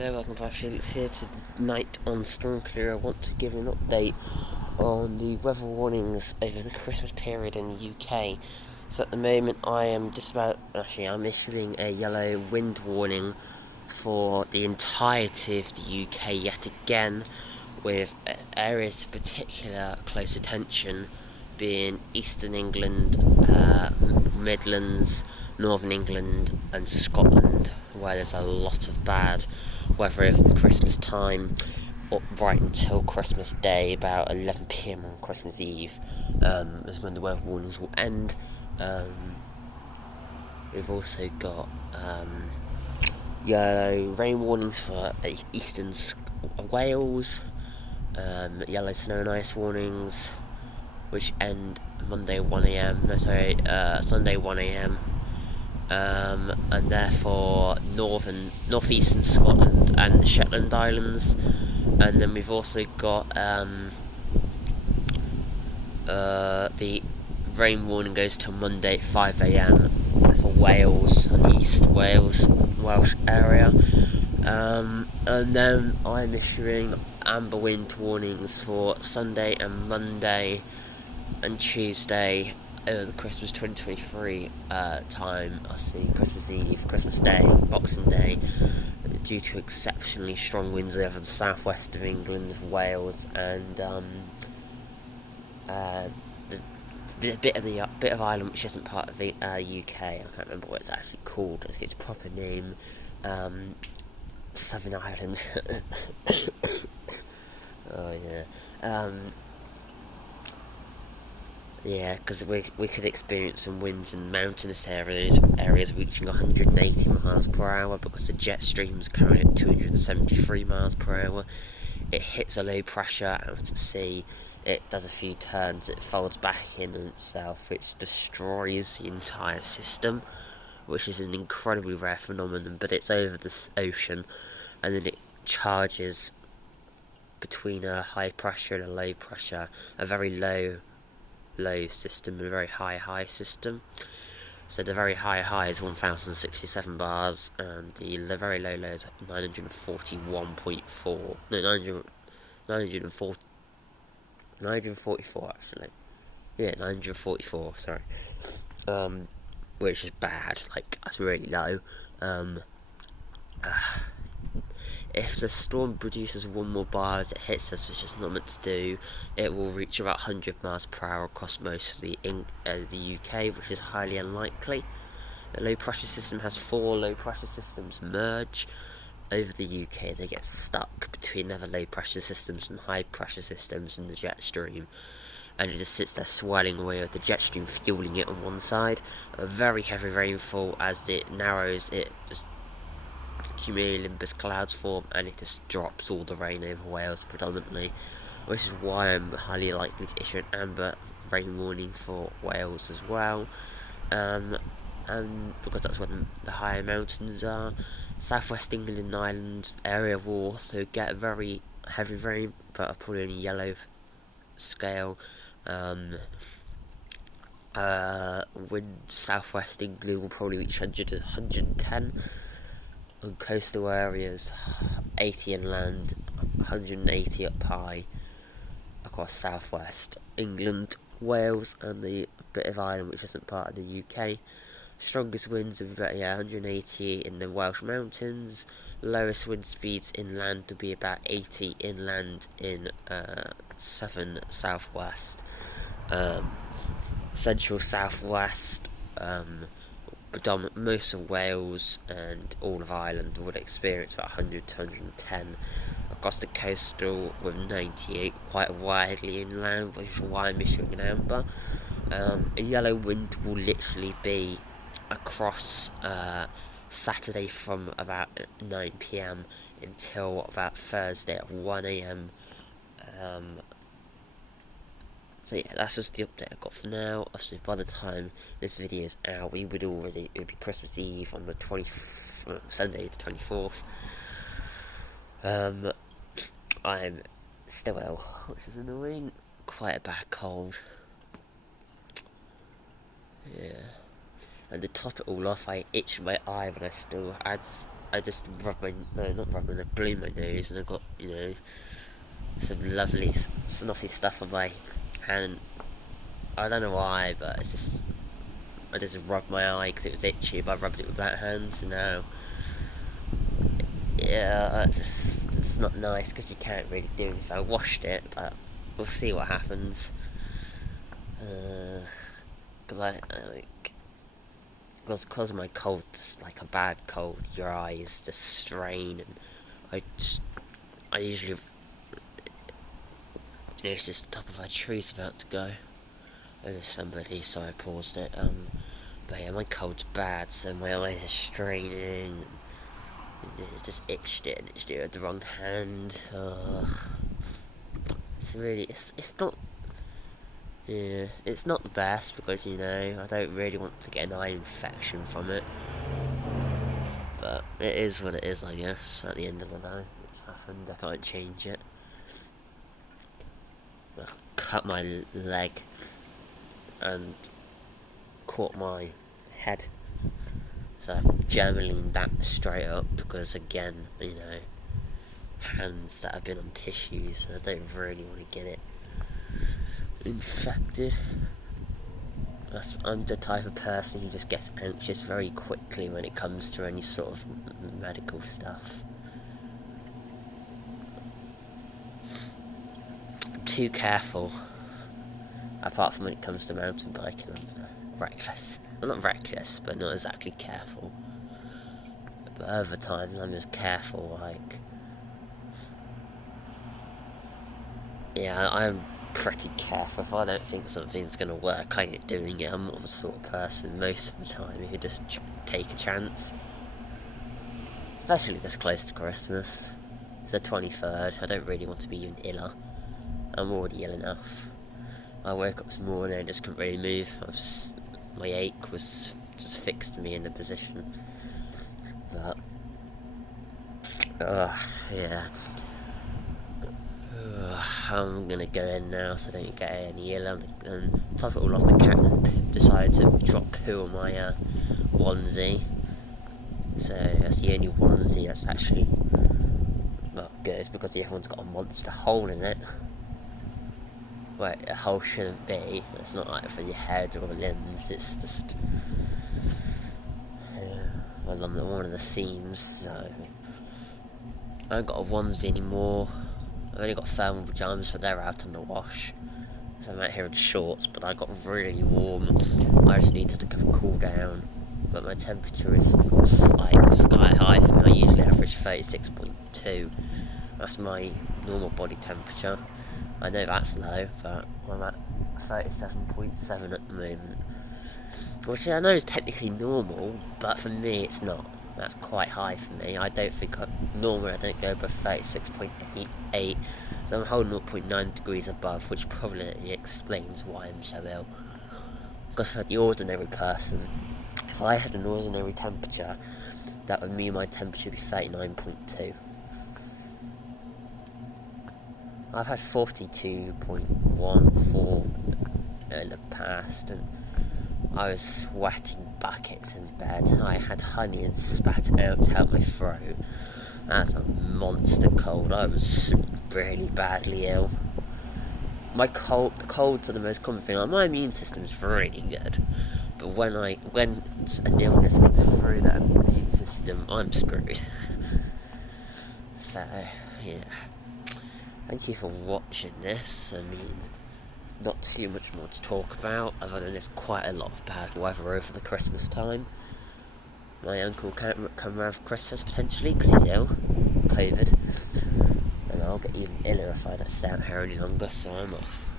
Hello, welcome to Felix here. Tonight on Storm Clear, I want to give you an update on the weather warnings over the Christmas period in the UK. So at the moment I'm issuing a yellow wind warning for the entirety of the UK yet again, with areas of particular close attention being Eastern England, Midlands, Northern England and Scotland, where there's a lot of bad weather over the Christmas time, up right until Christmas Day, about 11 PM on Christmas Eve, is when the weather warnings will end. We've also got yellow rain warnings for eastern Wales, yellow snow and ice warnings, which end Sunday 1am, and therefore northeastern Scotland and the Shetland Islands. And then we've also got the rain warning goes till Monday at 5am for Wales and East Welsh area. And then I'm issuing amber wind warnings for Sunday and Monday and Tuesday over the Christmas 2023 time. I see Christmas Eve, Christmas Day, Boxing Day, due to exceptionally strong winds over the southwest of England, Wales, and a bit of Ireland, which isn't part of the UK. I can't remember what it's actually called. It's its proper name. Southern Ireland. Oh yeah. Yeah, because we could experience some winds in mountainous areas reaching 180 miles per hour, because the jet stream is currently at 273 miles per hour. It hits a low pressure out at sea, it does a few turns, it folds back in on itself, which destroys the entire system, which is an incredibly rare phenomenon, but it's over the ocean, and then it charges between a high pressure and a low pressure, a very low system and a very high system. So the very high is 1067 bars, and the very low is 941.4. No, 944 actually. Yeah, 944. Sorry. Which is bad. Like, that's really low. If the storm produces one more bar as it hits us, which it's not meant to do, it will reach about 100 miles per hour across most of the UK, which is highly unlikely. The low pressure system has 4 low pressure systems merge over the UK. They get stuck between other low pressure systems and high pressure systems in the jet stream, and it just sits there swirling away with the jet stream fueling it on one side. A very heavy rainfall, as it narrows, it just cumulonimbus clouds form, and it just drops all the rain over Wales predominantly, which is why I'm highly likely to issue an amber rain warning for Wales as well, and because that's where the higher mountains are. Southwest England and Ireland area will also get very heavy rain, but are probably on a yellow scale. Wind southwest England will probably reach 100 to 110. On coastal areas, 80 inland, 180 up high across southwest England, Wales, and the bit of Ireland which isn't part of the UK. Strongest winds will be about 180 in the Welsh mountains. Lowest wind speeds inland will be about 80 inland in southern southwest, central southwest. Most of Wales and all of Ireland would experience about 100 to 110 across the coastal, with 98 quite widely inland, which is why I'm issuing an amber. A yellow wind will literally be across Saturday from about 9 PM until about Thursday at 1am. So yeah, that's just the update I've got for now. Obviously, by the time this video is out, it would be Christmas Eve on the Sunday the 24th. I'm still ill, which is annoying. Quite a bad cold. Yeah. And to top it all off, I itched my eye when I still had I just blew my nose, and I got, some lovely snotty stuff on my hand. I don't know why, but I just rubbed my eye because it was itchy, but I rubbed it with that hand, so now, yeah, it's not nice because you can't really do anything. I washed it, but we'll see what happens. Because because of my cold, just like a bad cold, your eyes just strain, and I usually notice the top of our tree's about to go. There's somebody, so I paused it. But yeah, my cold's bad, so my eyes are straining. It just itched it with the wrong hand. It's not. Yeah, it's not the best because I don't really want to get an eye infection from it. But it is what it is, I guess. At the end of the day, it's happened. I can't change it. I cut my leg and caught my head, so I've germalined that straight up because, again, hands that have been on tissues, so I don't really want to get it infected. I'm the type of person who just gets anxious very quickly when it comes to any sort of medical stuff. I'm too careful. Apart from when it comes to mountain biking, I'm reckless. I'm not reckless, but not exactly careful. But other times I'm just careful, I'm pretty careful. If I don't think something's going to work, I ain't doing it. I'm not the sort of person most of the time who just take a chance. Especially this close to Christmas. It's the 23rd, I don't really want to be even iller. I'm already ill enough. I woke up this morning and just couldn't really move. My ache was just fixed me in the position. But, yeah. I'm gonna go in now so I don't get any ill. And top of it all off, the cat decided to drop poo on my onesie. So that's the only onesie that's actually not good because the other one's got a monster hole in it. Where a hole shouldn't be. It's not like for your head or limbs, it's just along one of the seams, so I haven't got a onesie anymore. I've only got thermal pyjamas, but they're out in the wash. So I'm out here in shorts, but I got really warm. I just needed to cool down. But my temperature is like sky high for me. I usually average 36.2. That's my normal body temperature. I know that's low, but I'm at 37.7 at the moment. Which I know is technically normal, but for me it's not. That's quite high for me. I don't think normally I don't go above 36.8, so I'm a whole 0.9 degrees above, which probably explains why I'm so ill. Because for the ordinary person, if I had an ordinary temperature, that would mean my temperature would be 39.2. I've had 42.14 in the past, and I was sweating buckets in bed. I had honey and spat out my throat. That's a monster cold. I was really badly ill. The colds are the most common thing. My immune system is really good, but when an illness gets through that immune system, I'm screwed. So, yeah. Thank you for watching this. I mean, not too much more to talk about, other than there's quite a lot of bad weather over the Christmas time. My uncle can't come around for Christmas, potentially, because he's ill, COVID, and I'll get even iller if I don't stay out here any longer, so I'm off.